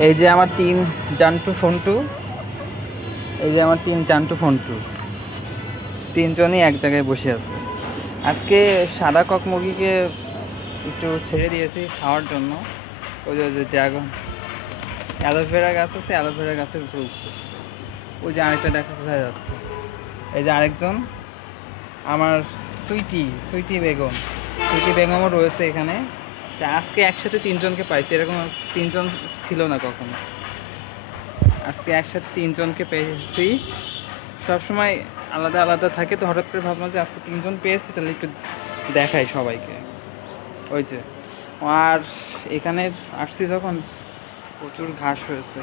এই যে আমার তিন জান্টু ফন্টু, এই যে আমার তিন জান্টু ফন্টু, তিনজনই এক জায়গায় বসে আছে। আজকে সাদা কক মুরগিকে একটু ছেড়ে দিয়েছি খাওয়ার জন্য। ওই যে ড্রাগন অ্যালোভেরা গাছ আছে, অ্যালোভেরা গাছের উপরে উঠতেছে। ওই যে আরেকটা দেখা কোথায় যাচ্ছে। এই যে আরেকজন আমার সুইটি, সুইটি বেগম, সুইটি বেগমও রয়েছে এখানে। তা আজকে একসাথে তিনজনকে পাইছি, এরকম তিনজন ছিল না কখনো। আজকে একসাথে তিনজনকে পেয়েছি। সবসময় আলাদা আলাদা থাকে, তো হঠাৎ করে ভাবলাম যে আজকে তিনজন পেয়েছি, তাহলে একটু দেখাই সবাইকে। ওই যে আর এখানে আসছি যখন প্রচুর ঘাস হয়েছে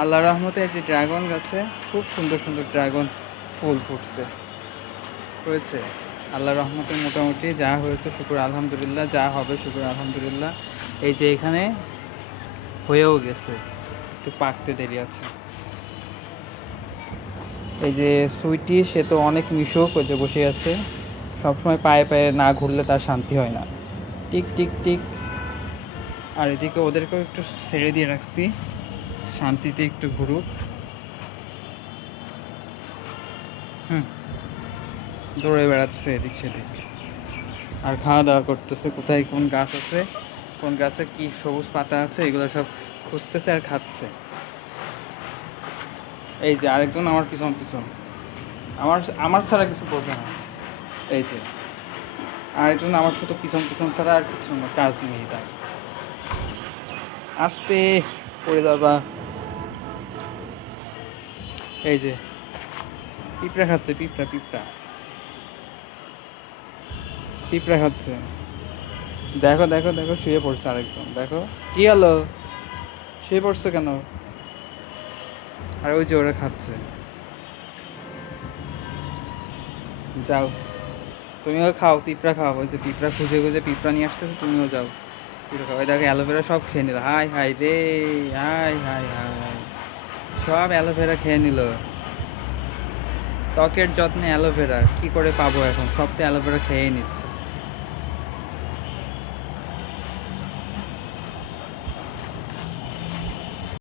আল্লাহ রহমতে। যে ড্রাগন গাছে খুব সুন্দর সুন্দর ড্রাগন ফুল ফুটছে হয়েছে আল্লাহ রহমতে। মোটামুটি যা হয়েছে শুকুর আলহামদুলিল্লাহ, যা হবে শুকুর আলহামদুলিল্লাহ। এই যে এখানে হয়েও গেছে, একটু পাকতে দেরি আছে। এই যে সুইটি, সে তো অনেক মিশুক, ওই যে বসে আছে। সবসময় পায়ে পায়ে না ঘুরলে তার শান্তি হয় না। Tick tick tick. আর এদিকে ওদেরকেও একটু ছেড়ে দিয়ে রাখছি, শান্তিতে একটু ঘুরুক। দৌড়ে বেড়াচ্ছে এদিক সেদিক, আর খাওয়া দাওয়া করতেছে। কোথায় কোন গাছ আছে, কোন গাছে কি সবুজ পাতা আছে, এগুলো সব খুঁজতেছে আর খাচ্ছে। এই যে আরেকজন আমার পিছন পিছন, আমার আমার ছাড়া কিছু বোঝে না। এই যে আরেকজন আমার শুধু পিছন পিছন ছাড়া আর কিছু না, কাজ নেই তার। আস্তে পড়ে যাবা। এই যে পিঁপড়া খাচ্ছে, পিঁপড়া পিঁপড়া পিঁপড়া খাচ্ছে। দেখো দেখো দেখো, শুয়ে পড়ছে আরেকজন, দেখো কি হলো, শুয়ে পড়ছে কেন? আর ওই যে ওরা খাচ্ছে। যাও তুমিও খাও, পিঁপড়া খাও। ওই যে পিঁপড়া খুঁজে খুঁজে পিঁপড়া নিয়ে আসতেছে, তুমিও যাও পিঁপড়া খাও। ওই দেখো অ্যালোভেরা সব খেয়ে নিল, হাই হাই রে, হাই হাই হাই, সব অ্যালোভেরা খেয়ে নিল। ত্বকের যত্নে অ্যালোভেরা কি করে পাবো এখন, সব তো অ্যালোভেরা খেয়েই নিচ্ছে।